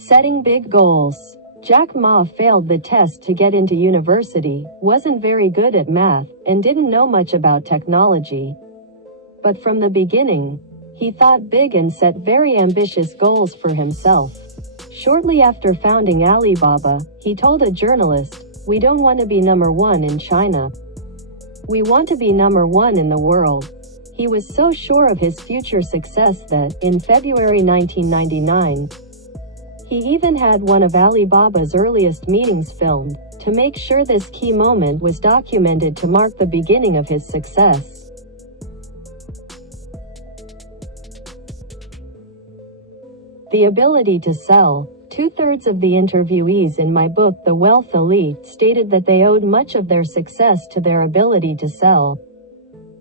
Setting big goals. Jack Ma failed the test to get into university, wasn't very good at math, and didn't know much about technology. But from the beginning, he thought big and set very ambitious goals for himself. Shortly after founding Alibaba, he told a journalist, "We don't want to be number one in China. We want to be number one in the world." He was so sure of his future success that, in February 1999, he even had one of Alibaba's earliest meetings filmed, to make sure this key moment was documented to mark the beginning of his success. The ability to sell. Two-thirds of the interviewees in my book The Wealth Elite stated that they owed much of their success to their ability to sell.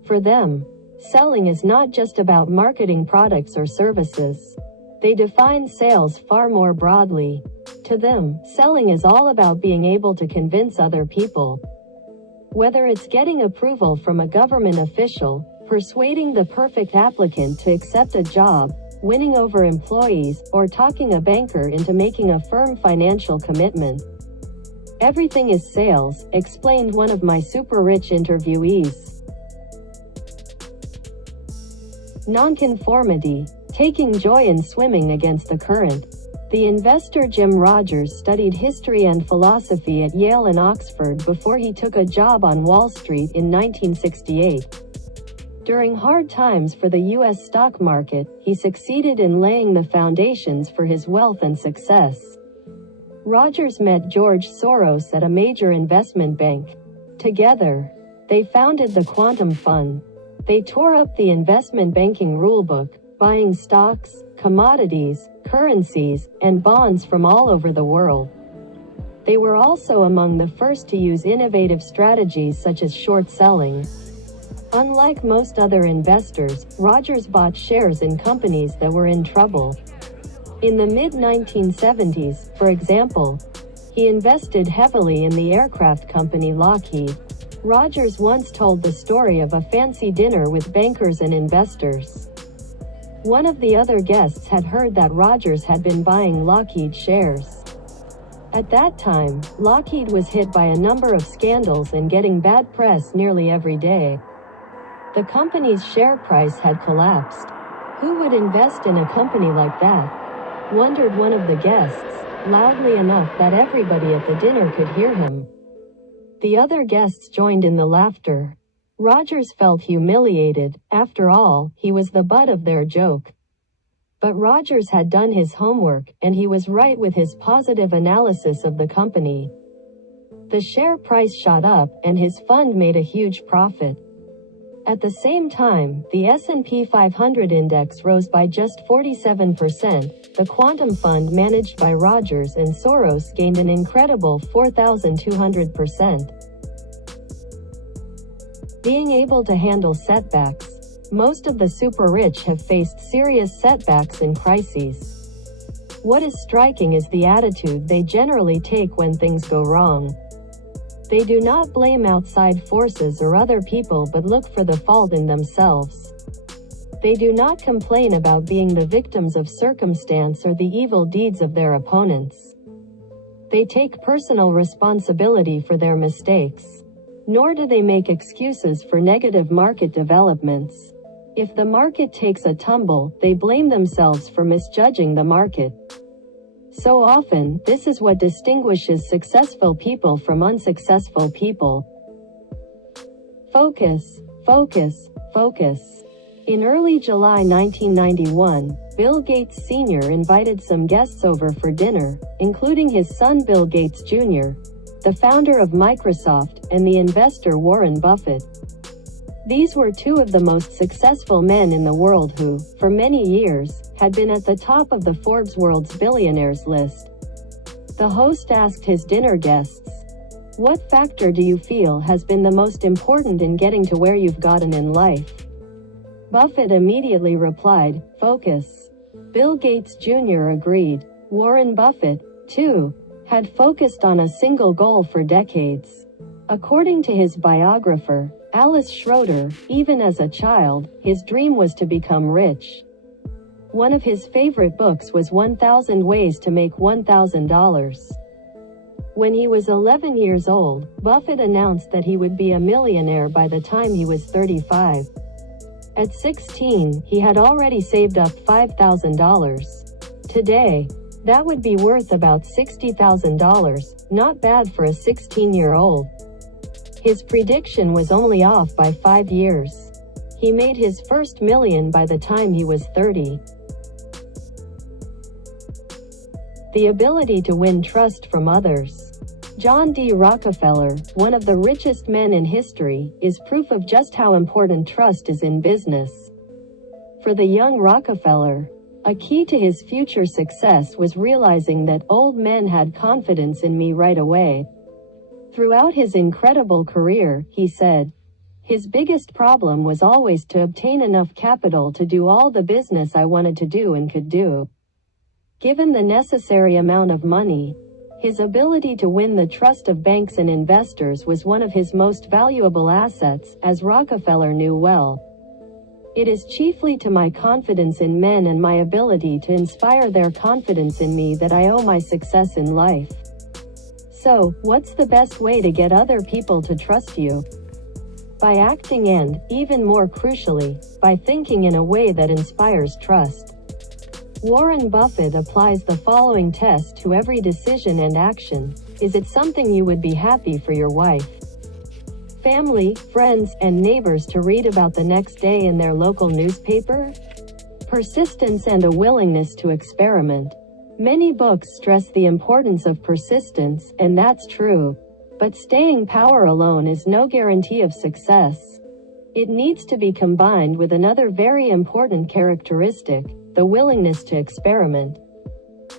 For them, selling is not just about marketing products or services. They define sales far more broadly. To them, selling is all about being able to convince other people. Whether it's getting approval from a government official, persuading the perfect applicant to accept a job, winning over employees, or talking a banker into making a firm financial commitment. Everything is sales, explained one of my super-rich interviewees. Nonconformity. Taking joy in swimming against the current. The investor Jim Rogers studied history and philosophy at Yale and Oxford before he took a job on Wall Street in 1968. During hard times for the U.S. stock market, he succeeded in laying the foundations for his wealth and success. Rogers met George Soros at a major investment bank. Together, they founded the Quantum Fund. They tore up the investment banking rulebook, buying stocks, commodities, currencies, and bonds from all over the world. They were also among the first to use innovative strategies such as short selling. Unlike most other investors, Rogers bought shares in companies that were in trouble. In the mid-1970s, for example, he invested heavily in the aircraft company Lockheed. Rogers once told the story of a fancy dinner with bankers and investors. One of the other guests had heard that Rogers had been buying Lockheed shares. At that time, Lockheed was hit by a number of scandals and getting bad press nearly every day. The company's share price had collapsed. Who would invest in a company like that? Wondered one of the guests, loudly enough that everybody at the dinner could hear him. The other guests joined in the laughter. Rogers felt humiliated. After all, he was the butt of their joke. But Rogers had done his homework, and he was right with his positive analysis of the company. The share price shot up, and his fund made a huge profit. At the same time, the S&P 500 index rose by just 47%. The Quantum Fund managed by Rogers and Soros gained an incredible 4,200%. Being able to handle setbacks. Most of the super-rich have faced serious setbacks and crises. What is striking is the attitude they generally take when things go wrong. They do not blame outside forces or other people but look for the fault in themselves. They do not complain about being the victims of circumstance or the evil deeds of their opponents. They take personal responsibility for their mistakes. Nor do they make excuses for negative market developments. If the market takes a tumble, they blame themselves for misjudging the market. So often, this is what distinguishes successful people from unsuccessful people. Focus, focus, focus. In early July 1991, Bill Gates Sr. invited some guests over for dinner, including his son Bill Gates Jr., the founder of Microsoft, and the investor Warren Buffett. These were two of the most successful men in the world who, for many years, had been at the top of the Forbes World's Billionaires list. The host asked his dinner guests, "What factor do you feel has been the most important in getting to where you've gotten in life?" Buffett immediately replied, "Focus." Bill Gates Jr. agreed. Warren Buffett, too, had focused on a single goal for decades. According to his biographer, Alice Schroeder, even as a child, his dream was to become rich. One of his favorite books was 1000 Ways to Make $1,000. When he was 11 years old, Buffett announced that he would be a millionaire by the time he was 35. At 16, he had already saved up $5,000. Today, that would be worth about $60,000, not bad for a 16-year-old. His prediction was only off by 5 years. He made his first million by the time he was 30. The ability to win trust from others. John D. Rockefeller, one of the richest men in history, is proof of just how important trust is in business. For the young Rockefeller, a key to his future success was realizing that old men had confidence in me right away. Throughout his incredible career, he said, his biggest problem was always to obtain enough capital to do all the business I wanted to do and could do. Given the necessary amount of money, his ability to win the trust of banks and investors was one of his most valuable assets, as Rockefeller knew well. It is chiefly to my confidence in men and my ability to inspire their confidence in me that I owe my success in life. So, what's the best way to get other people to trust you? By acting and, even more crucially, by thinking in a way that inspires trust. Warren Buffett applies the following test to every decision and action. Is it something you would be happy for your wife, family, friends, and neighbors to read about the next day in their local newspaper? Persistence and a willingness to experiment. Many books stress the importance of persistence, and that's true. But staying power alone is no guarantee of success. It needs to be combined with another very important characteristic, the willingness to experiment.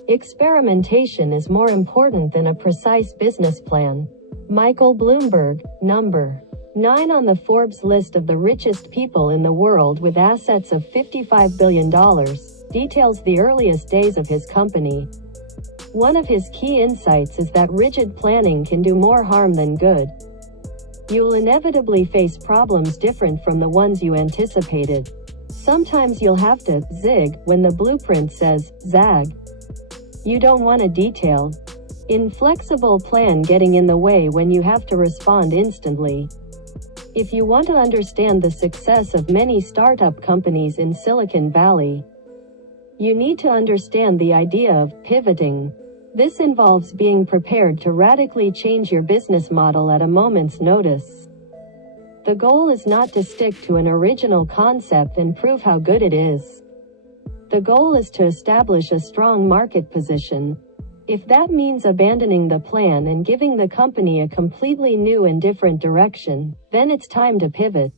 Experimentation is more important than a precise business plan. Michael Bloomberg, number 9 on the Forbes list of the richest people in the world with assets of $55 billion, details the earliest days of his company. One of his key insights is that rigid planning can do more harm than good. You'll inevitably face problems different from the ones you anticipated. Sometimes you'll have to zig when the blueprint says zag. You don't want a detailed, inflexible plan getting in the way when you have to respond instantly. If you want to understand the success of many startup companies in Silicon Valley, you need to understand the idea of pivoting. This involves being prepared to radically change your business model at a moment's notice. The goal is not to stick to an original concept and prove how good it is. The goal is to establish a strong market position. If that means abandoning the plan and giving the company a completely new and different direction, then it's time to pivot.